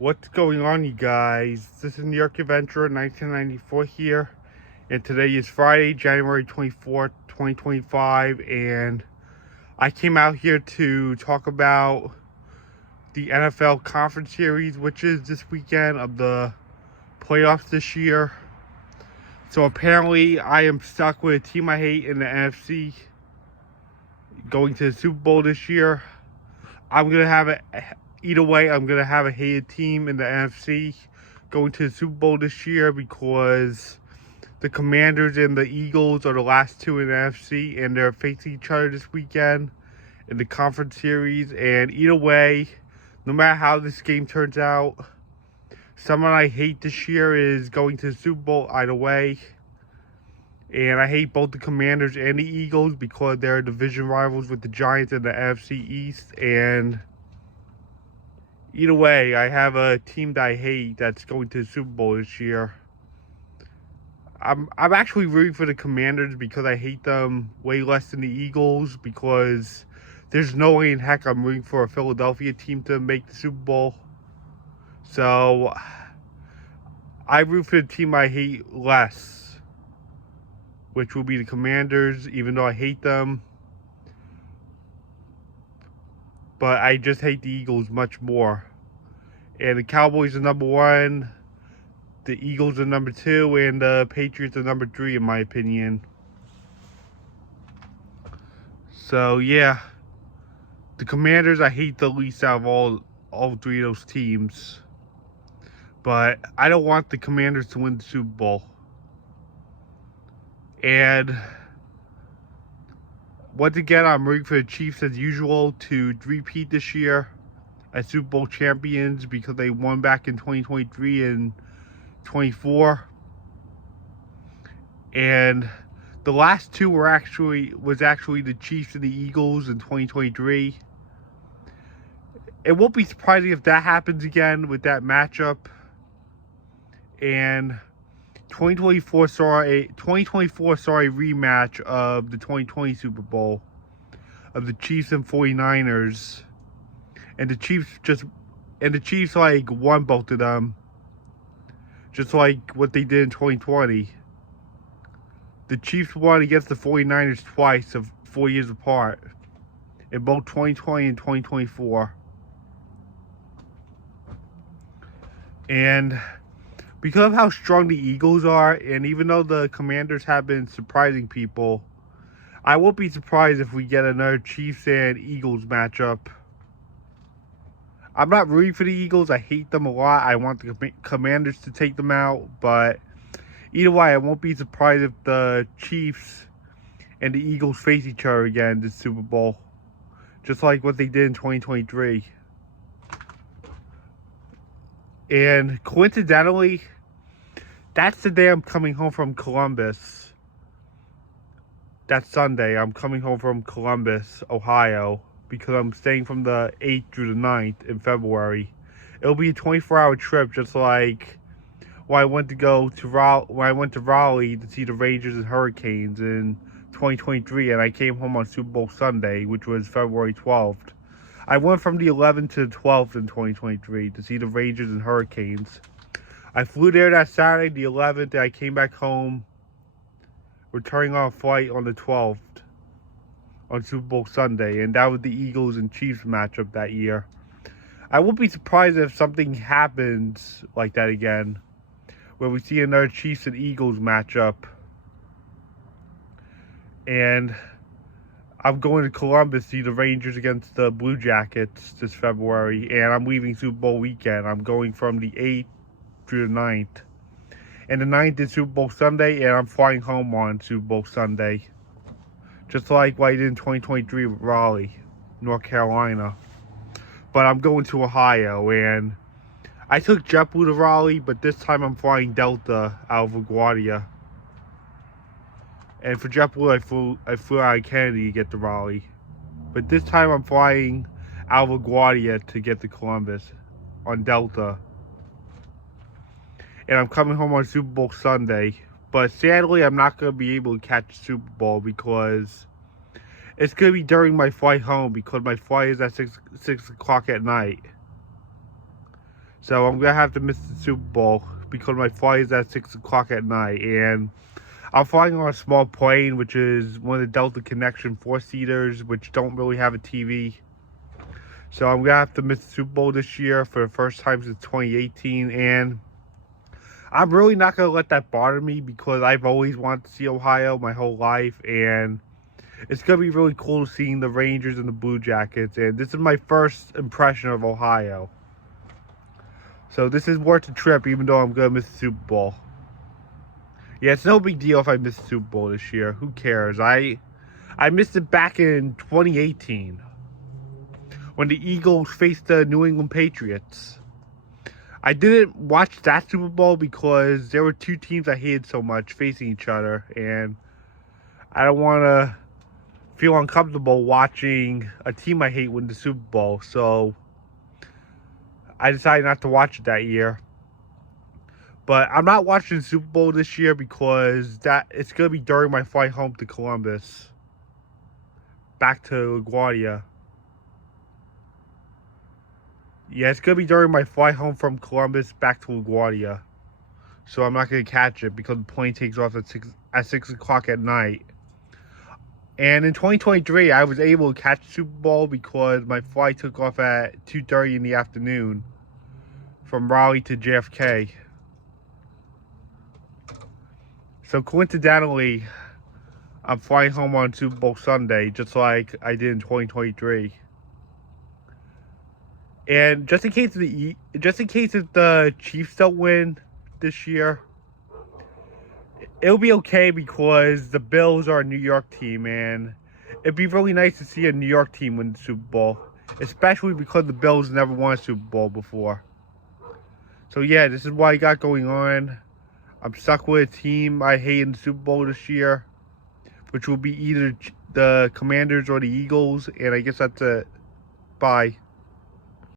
What's going on, you guys? This is New York Adventurer 1994 here, and today is Friday, January 24th, 2025, and I came out here to talk about the NFL Conference Series, which is this weekend of the playoffs this year. So apparently I am stuck with a team I hate in the NFC going to the Super Bowl this year. Either way, I'm going to have a hated team in the NFC going to the Super Bowl this year because the Commanders and the Eagles are the last two in the NFC, and they're facing each other this weekend in the conference series. And either way, no matter how this game turns out, someone I hate this year is going to the Super Bowl either way. And I hate both the Commanders and the Eagles because they're division rivals with the Giants in the NFC East. And either way, I have a team that I hate that's going to the Super Bowl this year. I'm actually rooting for the Commanders because I hate them way less than the Eagles, because there's no way in heck I'm rooting for a Philadelphia team to make the Super Bowl. So I root for the team I hate less, which will be the Commanders, even though I hate them. But I just hate the Eagles much more. And the Cowboys are number one, the Eagles are number two, and the Patriots are number three, in my opinion. So yeah, the Commanders I hate the least out of all three of those teams. But I don't want the Commanders to win the Super Bowl. And once again, I'm rooting for the Chiefs as usual to repeat this year as Super Bowl champions because they won back in 2023 and 24. And the last two was actually the Chiefs and the Eagles in 2023. It won't be surprising if that happens again with that matchup. And 2024 saw a rematch of the 2020 Super Bowl of the Chiefs and 49ers. And the Chiefs like won both of them, just like what they did in 2020. The Chiefs won against the 49ers twice, of 4 years apart, in both 2020 and 2024. And because of how strong the Eagles are, and even though the Commanders have been surprising people, I won't be surprised if we get another Chiefs and Eagles matchup. I'm not rooting for the Eagles. I hate them a lot. I want the Commanders to take them out. But either way, I won't be surprised if the Chiefs and the Eagles face each other again in the Super Bowl, just like what they did in 2023. And coincidentally, that's the day I'm coming home from Columbus. That's Sunday. I'm coming home from Columbus, Ohio, because I'm staying from the 8th through the 9th in February. It'll be a 24-hour trip, just like when I went to Raleigh to see the Rangers and Hurricanes in 2023, and I came home on Super Bowl Sunday, which was February 12th. I went from the 11th to the 12th in 2023 to see the Rangers and Hurricanes. I flew there that Saturday, the 11th, and I came back home, returning on a flight on the 12th on Super Bowl Sunday, and that was the Eagles and Chiefs matchup that year. I won't be surprised if something happens like that again, where we see another Chiefs and Eagles matchup. And I'm going to Columbus to see the Rangers against the Blue Jackets this February, and I'm leaving Super Bowl weekend. I'm going from the 8th through the 9th. And the 9th is Super Bowl Sunday, and I'm flying home on Super Bowl Sunday, just like what I did in 2023 with Raleigh, North Carolina. But I'm going to Ohio, and I took JetBlue to Raleigh, but this time I'm flying Delta out of LaGuardia. And for JetBlue, I flew out of Kennedy to get to Raleigh. But this time I'm flying out of LaGuardia to get to Columbus on Delta. And I'm coming home on Super Bowl Sunday. But sadly, I'm not going to be able to catch the Super Bowl because it's going to be during my flight home, because my flight is at 6 o'clock at night. So I'm going to have to miss the Super Bowl because my flight is at 6 o'clock at night. And I'm flying on a small plane, which is one of the Delta Connection 4-seaters, which don't really have a TV. So I'm going to have to miss the Super Bowl this year for the first time since 2018. And I'm really not going to let that bother me because I've always wanted to see Ohio my whole life. And it's going to be really cool seeing the Rangers and the Blue Jackets. And this is my first impression of Ohio. So this is worth the trip, even though I'm going to miss the Super Bowl. Yeah, it's no big deal if I miss the Super Bowl this year. Who cares? I missed it back in 2018 when the Eagles faced the New England Patriots. I didn't watch that Super Bowl because there were two teams I hated so much facing each other. And I don't want to feel uncomfortable watching a team I hate win the Super Bowl. So I decided not to watch it that year. But I'm not watching the Super Bowl this year because it's going to be during my flight home to Columbus. Back to LaGuardia. Yeah, it's going to be during my flight home from Columbus back to LaGuardia. So I'm not going to catch it because the plane takes off at 6 o'clock at night. And in 2023, I was able to catch the Super Bowl because my flight took off at 2:30 in the afternoon from Raleigh to JFK. So coincidentally, I'm flying home on Super Bowl Sunday, just like I did in 2023. And just in case if the Chiefs don't win this year, it'll be okay because the Bills are a New York team, and it'd be really nice to see a New York team win the Super Bowl, especially because the Bills never won a Super Bowl before. So yeah, this is what I got going on. I'm stuck with a team I hate in the Super Bowl this year, which will be either the Commanders or the Eagles, and I guess that's it. Bye.